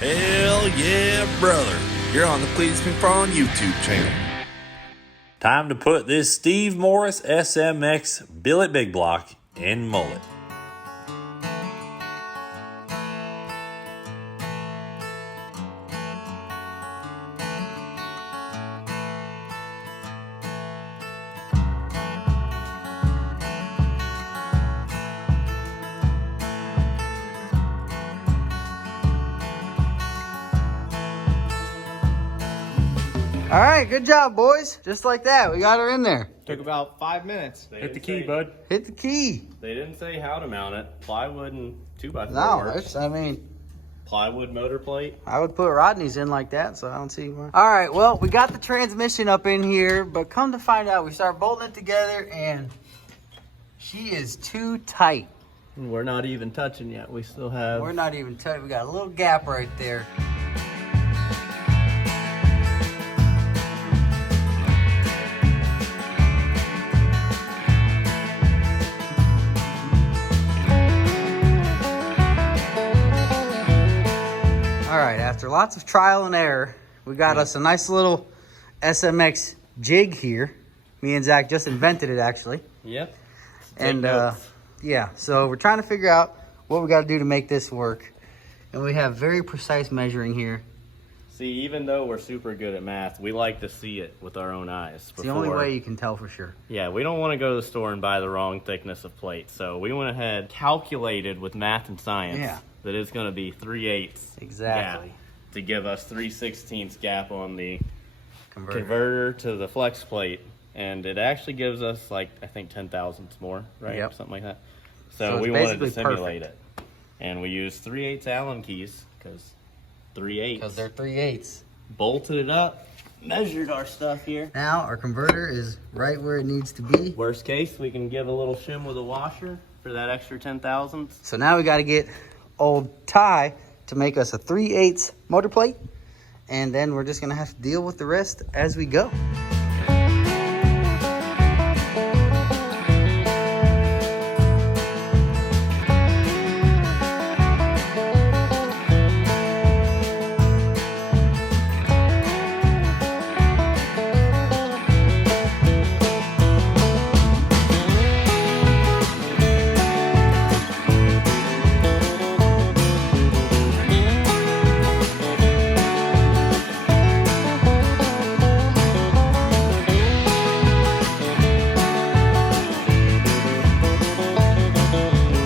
Hell yeah, brother. You're on the Cleetus McFarland YouTube channel. Time to put this Steve Morris SMX billet big block in Mullet. All right, good job, boys. Just like that, we got her in there. Took about 5 minutes. Hit the key, bud. Hit the key. They didn't say how to mount it. Plywood and 2x4 No, works. I mean, Plywood motor plate. I would put Rodney's in like that, so I don't see why. All right, well, we got the transmission up in here, but come to find out, we start bolting it together, and she is too tight. We're not even touching yet. We still have... We're not even tight. We got a little gap right there. All right, after lots of trial and error, we got us a nice little SMX jig here. Me and Zach just invented it, actually. Yep. And yeah, so we're trying to figure out what we got to do to make this work. And we have very precise measuring here. See, even though we're super good at math, we like to see it with our own eyes. It's the only way you can tell for sure. Yeah, we don't want to go to the store and buy the wrong thickness of plate. So we went ahead, calculated with math and science that it's going to be 3/8 Exactly. gap to give us 3/16 gap on the Converter. converter to the flex plate. And it actually gives us, like, I think 10 thousandths more, right? Yep. Something like that. So So it's we wanted to basically simulate perfect. it. And we used 3/8 Allen keys, because 3/8. Because they're 3/8. Bolted it up, measured our stuff here. Now our converter is right where it needs to be. Worst case, we can give a little shim with a washer for that extra 10 thousandths. So now we got to get old Ty to make us a 3/8 motor plate. And then we're just going to have to deal with the rest as we go.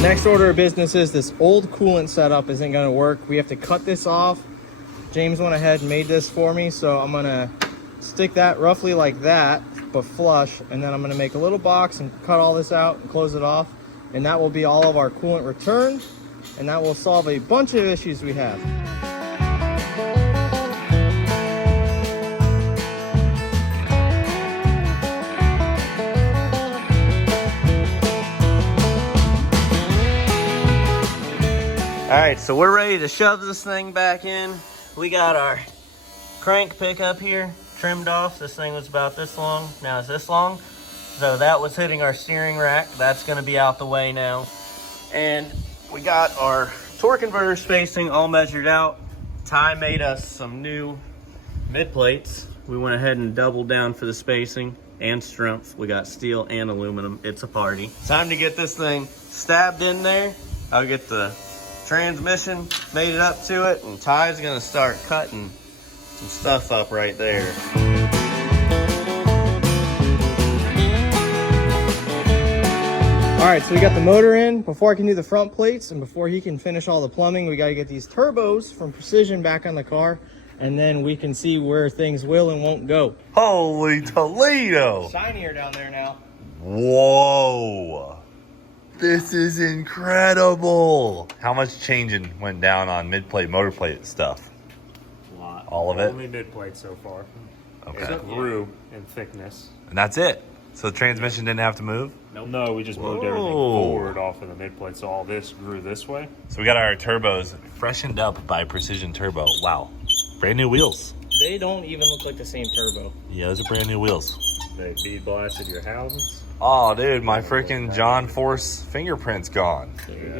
Next order of business is this old coolant setup isn't going to work. We have to cut this off. James went ahead and made this for me, so I'm going to stick that roughly like that, but flush, and then I'm going to make a little box and cut all this out and close it off, and that will be all of our coolant return, and that will solve a bunch of issues we have. All right, so we're ready to shove this thing back in. We got our crank pickup here trimmed off. This thing was about this long, now it's this long. So that was hitting our steering rack. That's gonna be out the way now. And we got our torque converter spacing all measured out. Ty made us some new mid plates. We went ahead and doubled down for the spacing and strength. We got steel and aluminum. It's a party. Time to get this thing stabbed in there. I'll get the transmission, made it up to it, and Ty's gonna start cutting some stuff up right there. All right, so we got the motor in. Before I can do the front plates and before he can finish all the plumbing, we got to get these turbos from Precision back on the car, and then we can see where things will and won't go. Holy Toledo! Shinier down there now. Whoa! This is incredible! How much changing went down on mid-plate, motor plate stuff? A lot. All of it? Only mid-plate so far. Okay. It grew in thickness. And that's it? So the transmission didn't have to move? Nope. No, we just moved everything Whoa. forward off of the mid-plate, so all this grew this way. So we got our turbos freshened up by Precision Turbo. Wow. Brand new wheels. They don't even look like the same turbo. Yeah, those are brand new wheels. They bead blasted your houses. Oh, dude, my freaking John Force fingerprint's gone.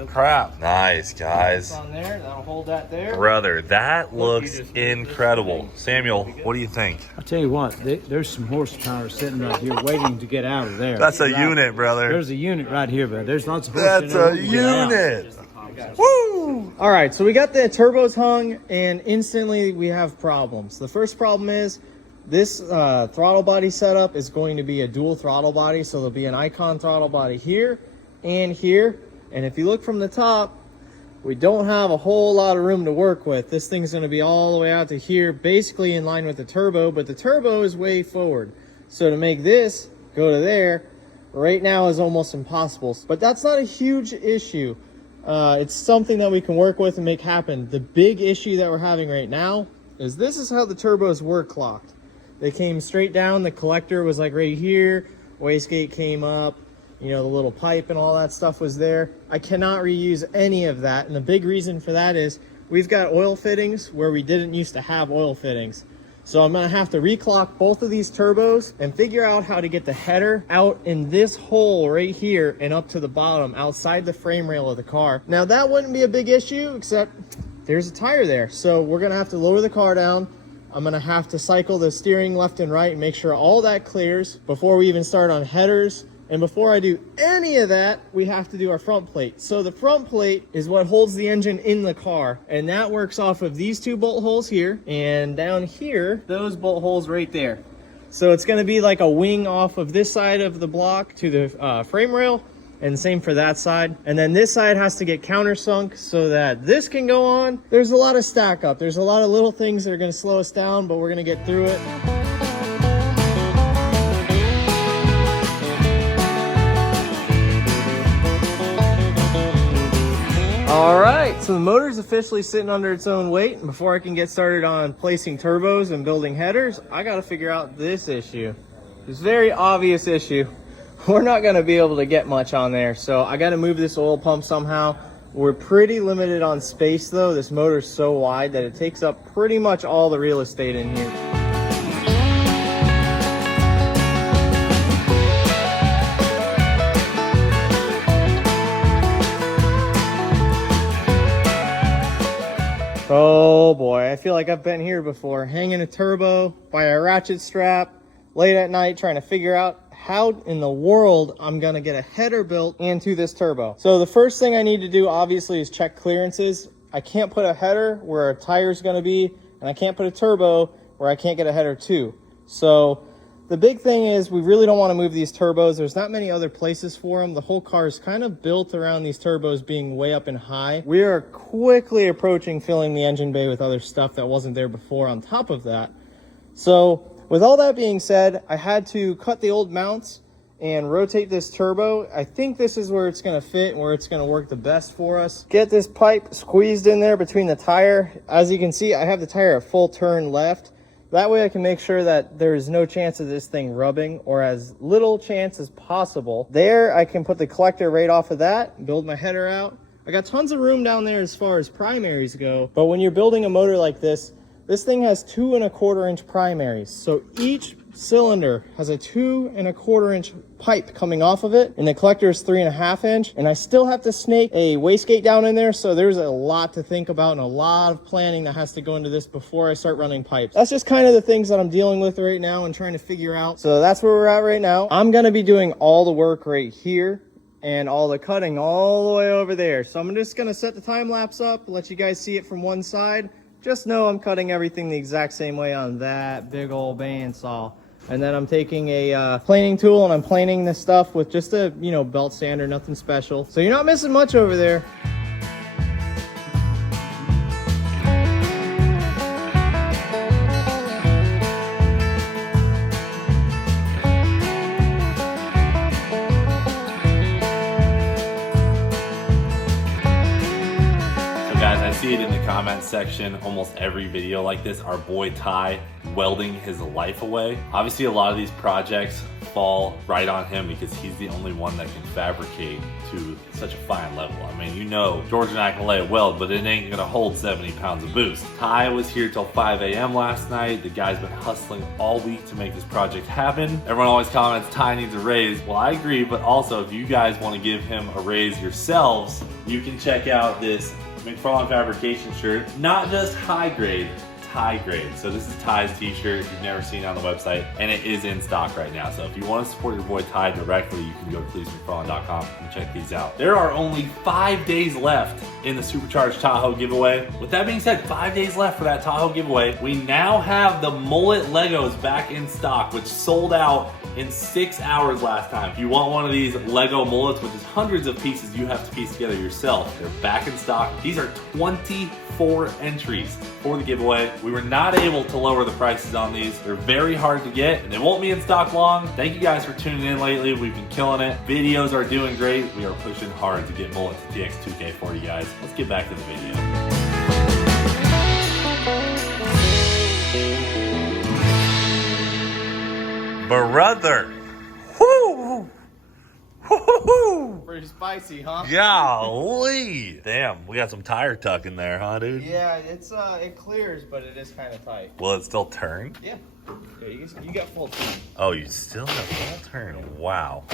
Crap. Nice, guys. On there, that'll hold that there. Brother, that looks incredible. Samuel, what do you think? I'll tell you what, there's some horsepower sitting right here waiting to get out of there. That's a unit, brother. There's a unit right here, but there's lots of horse That's in there a waiting to get out. unit. Woo! All right, so we got the turbos hung, and instantly we have problems. The first problem is this throttle body setup is going to be a dual throttle body, so there'll be an icon throttle body here and here. And if you look from the top, we don't have a whole lot of room to work with. This thing's going to be all the way out to here, basically in line with the turbo, but the turbo is way forward. So to make this go to there, right now is almost impossible. But that's not a huge issue. It's something that we can work with and make happen. The big issue that we're having right now is this is how the turbos were clocked. They came straight down. The collector was like right here. Wastegate came up. You know, the little pipe and all that stuff was there. I cannot reuse any of that. And the big reason for that is we've got oil fittings where we didn't used to have oil fittings. So I'm going to have to reclock both of these turbos and figure out how to get the header out in this hole right here and up to the bottom outside the frame rail of the car. Now that wouldn't be a big issue, except there's a tire there. So we're going to have to lower the car down. I'm going to have to cycle the steering left and right and make sure all that clears before we even start on headers. And before I do any of that, we have to do our front plate. So the front plate is what holds the engine in the car. And that works off of these two bolt holes here. And down here, those bolt holes right there. So it's going to be like a wing off of this side of the block to the frame rail. And same for that side. And then this side has to get countersunk so that this can go on. There's a lot of stack up. There's a lot of little things that are going to slow us down, but we're going to get through it. All right, so the motor's officially sitting under its own weight. And before I can get started on placing turbos and building headers, I got to figure out this issue. This very obvious issue. We're not going to be able to get much on there, so I got to move this oil pump somehow. We're pretty limited on space, though. This motor's so wide that it takes up pretty much all the real estate in here. Oh boy, I feel like I've been here before. Hanging a turbo by a ratchet strap late at night trying to figure out how in the world I'm gonna get a header built into this turbo. So the first thing I need to do obviously is check clearances. I can't put a header where a tire's gonna be, and I can't put a turbo where I can't get a header too. So the big thing is we really don't want to move these turbos. There's not many other places for them. The whole car is kind of built around these turbos being way up and high. We are quickly approaching filling the engine bay with other stuff that wasn't there before on top of that. So with all that being said, I had to cut the old mounts and rotate this turbo. I think this is where it's going to fit and where it's going to work the best for us. Get this pipe squeezed in there between the tire. As you can see, I have the tire at full turn left. That way I can make sure that there's no chance of this thing rubbing, or as little chance as possible. There, I can put the collector right off of that, build my header out. I got tons of room down there as far as primaries go, but when you're building a motor like this thing has 2 1/4 inch primaries. So each cylinder has a 2 1/4 inch pipe coming off of it, and the collector is 3 1/2 inch. And I still have to snake a wastegate down in there, so there's a lot to think about and a lot of planning that has to go into this before I start running pipes. That's just kind of the things that I'm dealing with right now and trying to figure out. So that's where we're at right now. I'm gonna be doing all the work right here and all the cutting all the way over there. So I'm just gonna set the time lapse up, let you guys see it from one side. Just know I'm cutting everything the exact same way on that big old bandsaw. And then I'm taking a planing tool and I'm planing this stuff with just a, belt sander, nothing special. So you're not missing much over there. So guys, I see it in the comments section almost every video like this, our boy Ty welding his life away. Obviously a lot of these projects fall right on him because he's the only one that can fabricate to such a fine level. I mean, you know, George and I can lay a weld, but it ain't gonna hold 70 pounds of boost. Ty was here till 5 a.m. last night. The guy's been hustling all week to make this project happen. Everyone always comments, Ty needs a raise. Well, I agree, but also if you guys wanna give him a raise yourselves, you can check out this McFarland fabrication shirt, not just high grade, Ty grade. So this is Ty's t-shirt if you've never seen it on the website, and it is in stock right now. So if you want to support your boy Ty directly, you can go to cleetusmcfarland.com and check these out. There are only 5 days left in the Supercharged Tahoe giveaway. With that being said, 5 days left for that Tahoe giveaway. We now have the Mullet Legos back in stock, which sold out in 6 hours last time. If you want one of these Lego Mullets, which is hundreds of pieces you have to piece together yourself, they're back in stock. These are 24 entries for the giveaway. We were not able to lower the prices on these. They're very hard to get, and they won't be in stock long. Thank you guys for tuning in lately. We've been killing it. Videos are doing great. We are pushing hard to get Mullet to TX2K for you guys. Let's get back to the video. Brother. Woo! Woo! Pretty spicy, huh? Golly. Damn, we got some tire tuck in there, huh, dude? Yeah, it's it clears, but it is kind of tight. Will it still turn? Yeah. Yeah, you got full turn. Oh, you still have full turn. Wow.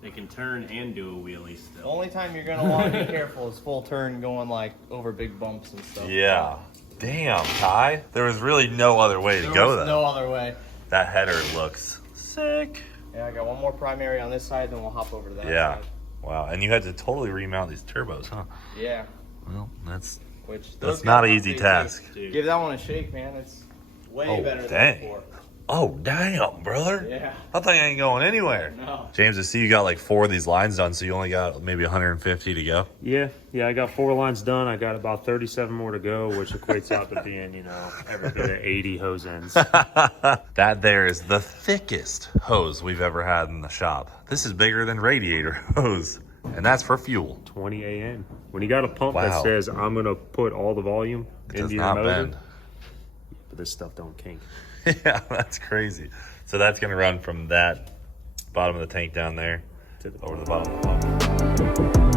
They can turn and do a wheelie The still. only time you're gonna want to be careful is full turn going like over big bumps and stuff. Yeah. Damn, Ty. There was really no other way to There go was though. no other way. That header looks sick. Yeah, I got one more primary on this side, then we'll hop over to that Yeah. side. Wow. And you had to totally remount these turbos, huh? Yeah. Well, that's Which that's those not guys an must easy be, task. too. Give that one a shake, man. It's way Oh, better dang. than before. Oh, damn, brother. Yeah. That thing ain't going anywhere. No. James, I see you got like 4 of these lines done, so you only got maybe 150 to go. Yeah, I got 4 lines done. I got about 37 more to go, which equates out to being, you know, every bit of 80 hose ends. That there is the thickest hose we've ever had in the shop. This is bigger than radiator hose, and that's for fuel. 20 AN. When you got a pump Wow. that says, I'm going to put all the volume It into does your not motor, bend. but this stuff don't kink. Yeah, that's crazy. So that's going to run from that bottom of the tank down there To the over to the bottom of the pump.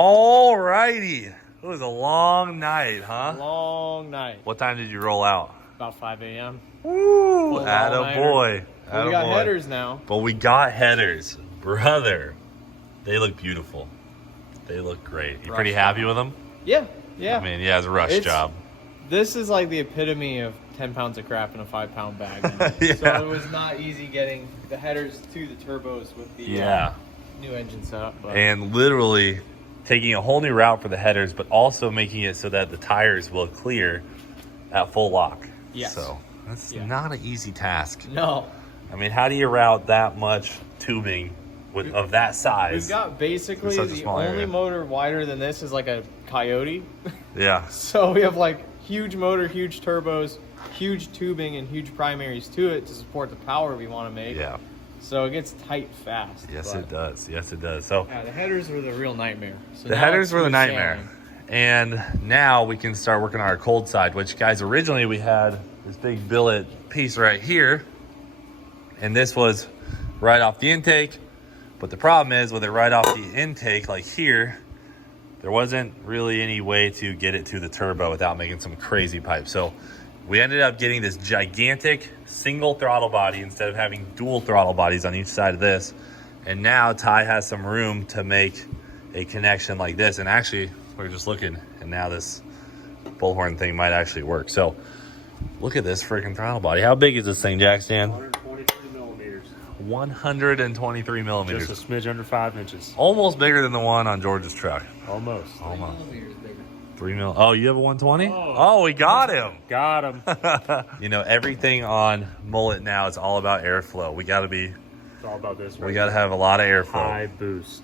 Alrighty. It was a long night, huh? Long night. What time did you roll out? About 5 a.m. Woo! Full Atta all-nighter. boy. Well, we got headers now. But we got headers. Brother. They look beautiful. They look great. You pretty happy with them? Yeah, yeah. I mean, yeah, it's a rush It's- job. This is like the epitome of 10 pounds of crap in a 5-pound bag. Yeah. So it was not easy getting the headers to the turbos with the Yeah. new engine setup. But And literally taking a whole new route for the headers, but also making it so that the tires will clear at full lock. Yes. So that's Yeah. not an easy task. no, I mean, how do you route that much tubing with of that size? we've got basically such a the small only area. motor wider than this is like a Coyote. Yeah. So we have like huge motor, huge turbos, huge tubing, and huge primaries to it to support the power we want to make. Yeah. So it gets tight fast. Yes, but- it does. Yes, it does. So Yeah, the headers were the real nightmare. So the now headers it's were the smooth nightmare. sailing. And now we can start working on our cold side, which, guys, originally we had this big billet piece right here. And this was right off the intake. But the problem is with it right off the intake, like here, there wasn't really any way to get it to the turbo without making some crazy pipes. So we ended up getting this gigantic single throttle body instead of having dual throttle bodies on each side of this. And now Ty has some room to make a connection like this. And actually, we were just looking, and now this bullhorn thing might actually work. So look at this freaking throttle body. How big is this thing, Jack Stan? 123 millimeters. 123 millimeters. Just a smidge under 5 inches. Almost bigger than the one on George's truck. Almost. Almost. 3 mil. Oh, you have a 120? Oh, we got him. Got him. You know, everything on Mullet now is all about airflow. We got to be, It's all about this. we got to have a lot of airflow. high boost.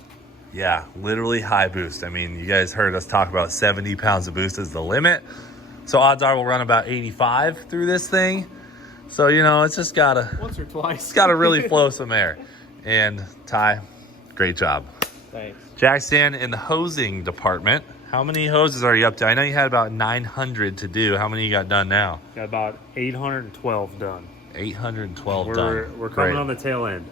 Yeah, literally high boost. I mean, you guys heard us talk about 70 pounds of boost is the limit. So odds are we'll run about 85 through this thing. So, you know, it's just gotta, Once or twice. it's gotta really flow some air. And Ty, great job. Thanks. Jack Stan, in the hosing department, how many hoses are you up to? I know you had about 900 to do. How many you got done now? Got about 812 done. 812 We're done. coming Great. on the tail end.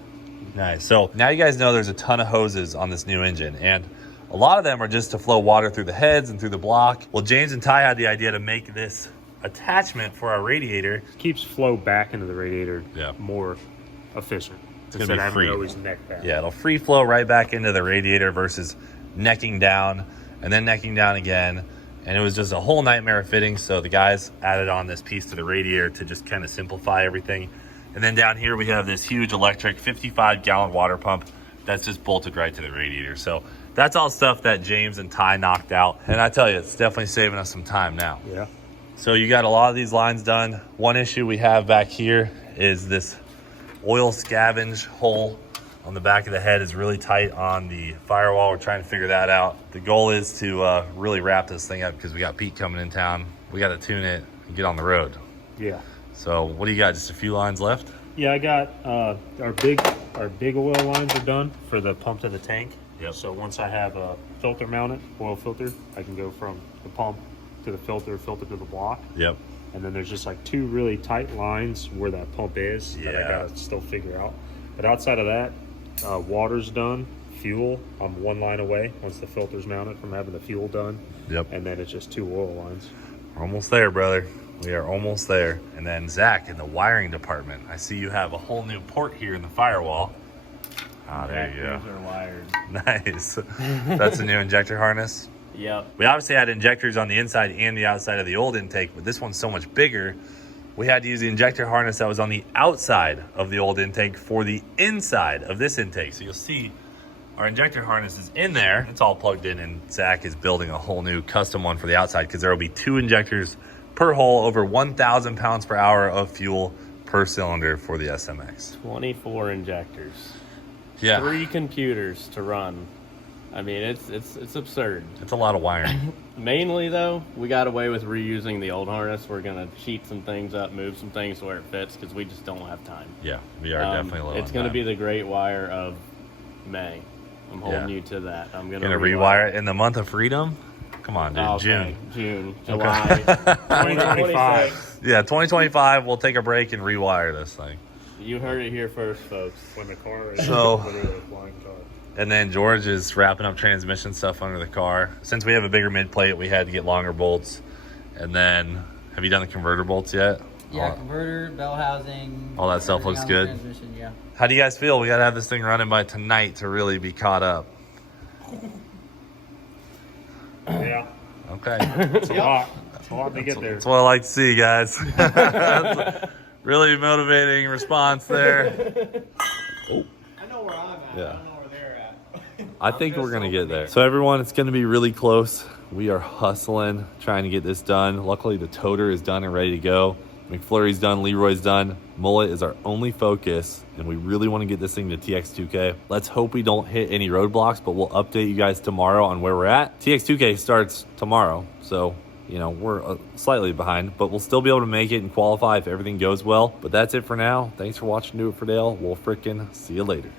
Nice. So now you guys know there's a ton of hoses on this new engine, and a lot of them are just to flow water through the heads and through the block. Well, James and Ty had the idea to make this attachment for our radiator. Keeps flow back into the radiator Yeah. more efficient. gonna Instead be of having free. to always neck back. Yeah, it'll free flow right back into the radiator versus necking down and then necking down again. And it was just a whole nightmare of fitting. So the guys added on this piece to the radiator to just kind of simplify everything. And then down here we have this huge electric 55-gallon water pump that's just bolted right to the radiator. So that's all stuff that James and Ty knocked out. And I tell you, it's definitely saving us some time now. Yeah. So you got a lot of these lines done. One issue we have back here is this oil scavenge hole on the back of the head is really tight on the firewall. We're trying to figure that out. The goal is to really wrap this thing up because we got Pete coming in town. We got to tune it and get on the road. Yeah. So what do you got? Just a few lines left? Yeah, I got our big oil lines are done for the pump to the tank. Yep. So once I have a filter mounted, oil filter, I can go from the pump to the filter to the block. Yep. And then there's just like 2 really tight lines where that pump is that I Yeah. gotta still figure out. But outside of that, water's done. Fuel, I'm 1 line away once the filter's mounted from having the fuel done. Yep. And then it's just 2 oil lines. We're almost there, brother. We are almost there. And then Zach, in the wiring department, I see you have a whole new port here in the firewall. Ah, there you go. Are wired. Nice. That's a new injector harness. Yep. We obviously had injectors on the inside and the outside of the old intake, but this one's so much bigger. We had to use the injector harness that was on the outside of the old intake for the inside of this intake. So you'll see our injector harness is in there. It's all plugged in, and Zach is building a whole new custom one for the outside because there will be 2 injectors per hole, over 1,000 pounds per hour of fuel per cylinder for the SMX. 24 injectors. Yeah, 3 computers to run. I mean, it's absurd. it's a lot of wiring. Mainly, though, we got away with reusing the old harness. We're going to sheet some things up, move some things where it fits, because we just don't have time. Yeah, we are definitely low It's on going to time. be the great wire of May. I'm holding Yeah. you to that. I'm going Gonna rewire it in the month of freedom? Come on, dude, Oh, June. June, July, 2025. Yeah, 2025, we'll take a break and rewire this thing. You heard it here first, folks. When the car is So- literally a flying car. And then George is wrapping up transmission stuff under the car. Since we have a bigger mid plate, we had to get longer bolts. And then, have you done the converter bolts yet? Yeah, All- converter, bell housing. All that stuff everything looks on the good? Transmission, yeah. How do you guys feel? We got to have this thing running by tonight to really be caught up. Yeah. Okay. It's a lot. It's a lot to get there. That's what I like to see, guys. That's a really motivating response there. I know where I'm at. Yeah. I don't know where they're at. I think we're gonna get there. So everyone, it's gonna be really close. We are hustling, trying to get this done. Luckily, the toter is done and ready to go. McFlurry's done, Leroy's done. Mullet is our only focus, and we really want to get this thing to TX2K. Let's hope we don't hit any roadblocks, but we'll update you guys tomorrow on where we're at. TX2K starts tomorrow, so you know, we're slightly behind, but we'll still be able to make it and qualify if everything goes well. But that's it for now. Thanks for watching Do It for Dale. We'll frickin' see you later.